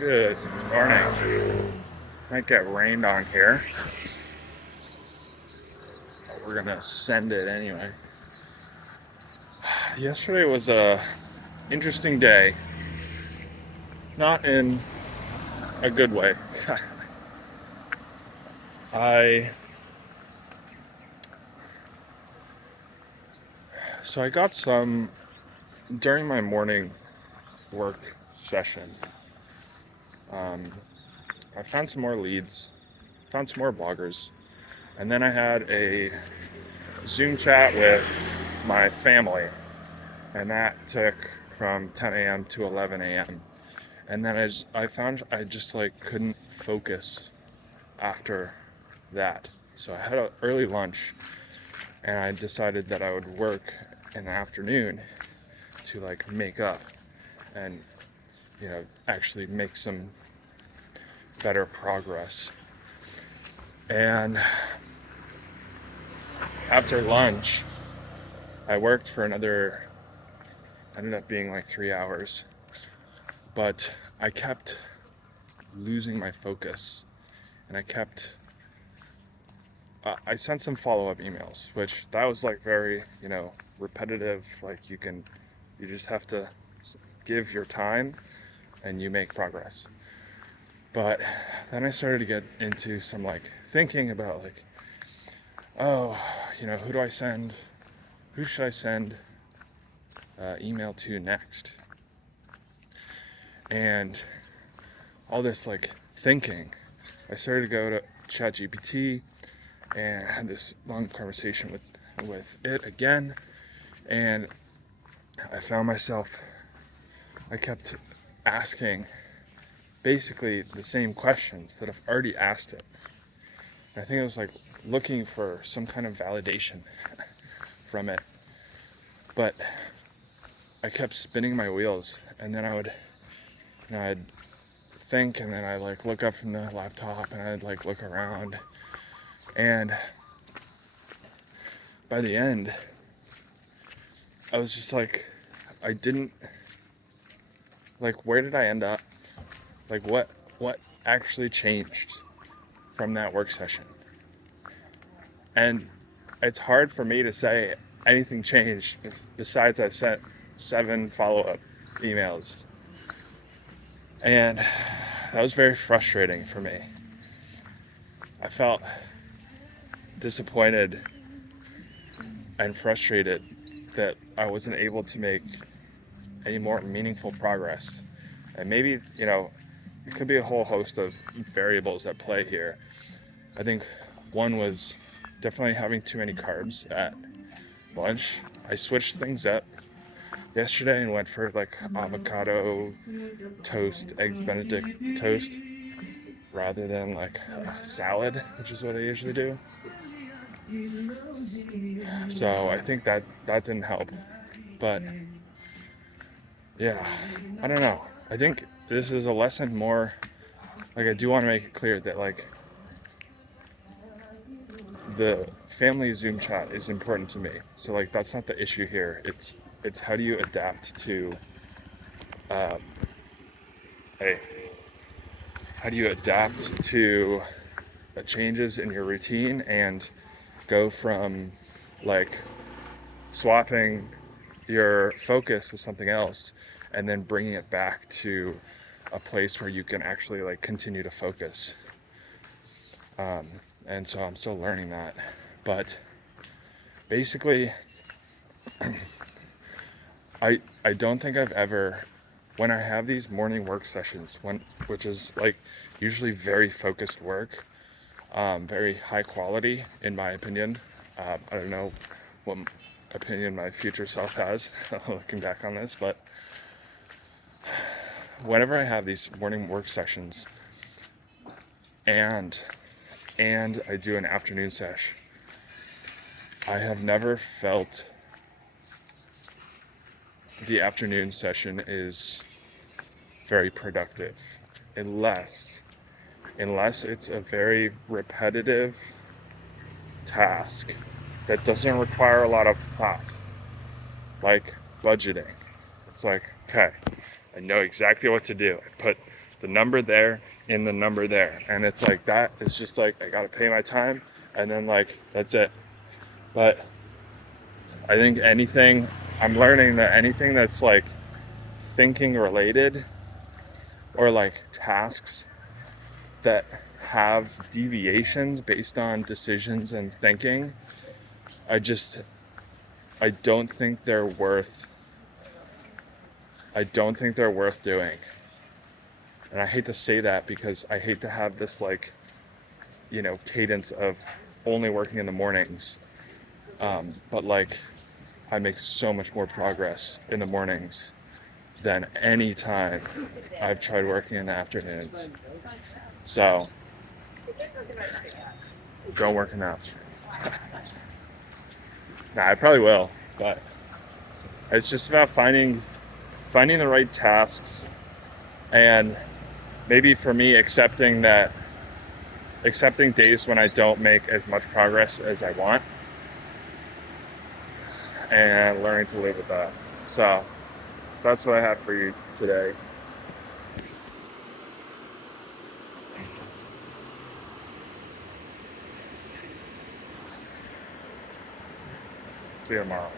Good morning. Might get rained on here, but we're gonna send it anyway. Yesterday was a interesting day, not in a good way. I so I got some during my morning work session. Um, I found some more leads, found some more bloggers, and then I had a Zoom chat with my family, and that took from 10 a.m. to 11 a.m. And then I found I just like couldn't focus after that. So I had an early lunch, and I decided that I would work in the afternoon to like make up and actually make some better progress. And after lunch, I worked for another, ended up being like 3 hours, but I kept losing my focus, and I sent some follow-up emails, which that was like very, repetitive. Like you just have to give your time and you make progress. But then I started to get into some like thinking about like, oh, who do I send? Who should I send email to next? And all this like thinking, I started to go to ChatGPT and had this long conversation with it again, and I found myself, I kept asking basically the same questions that I've already asked it. And I think it was like looking for some kind of validation from it. But I kept spinning my wheels, and then I'd think, and then I'd like look up from the laptop, and I'd like look around. And by the end, I was just like, I didn't, like, where did I end up? Like, what actually changed from that work session? And it's hard for me to say anything changed besides I sent 7 follow-up emails. And that was very frustrating for me. I felt disappointed and frustrated that I wasn't able to make any more meaningful progress. And maybe, it could be a whole host of variables at play here. I think one was definitely having too many carbs at lunch. I switched things up yesterday and went for like avocado toast, eggs Benedict toast, rather than like a salad, which is what I usually do. So I think that didn't help. But yeah, I don't know. I think this is a lesson more, like I do want to make it clear that like the family Zoom chat is important to me. So like that's not the issue here. It's how do you adapt to um, hey, how do you adapt to changes in your routine and go from like swapping your focus to something else and then bringing it back to a place where you can actually like continue to focus. And so I'm still learning that. But basically, I don't think I've ever, when I have these morning work sessions, which is like usually very focused work, very high quality in my opinion. I don't know what opinion my future self has looking back on this, but whenever I have these morning work sessions and I do an afternoon sesh, I have never felt the afternoon session is very productive unless it's a very repetitive task that doesn't require a lot of thought, like budgeting. It's like, okay, I know exactly what to do. I put the number there in the number there. And it's like that. It's just like I gotta pay my time and then like that's it. But I think I'm learning that anything that's like thinking related or like tasks that have deviations based on decisions and thinking, I don't think they're worth doing. And I hate to say that because I hate to have this like, cadence of only working in the mornings. But like I make so much more progress in the mornings than any time I've tried working in the afternoons. So don't work in the afternoons. Nah, I probably will, but it's just about finding the right tasks and maybe for me accepting days when I don't make as much progress as I want and learning to live with that. So that's what I have for you today. See you tomorrow.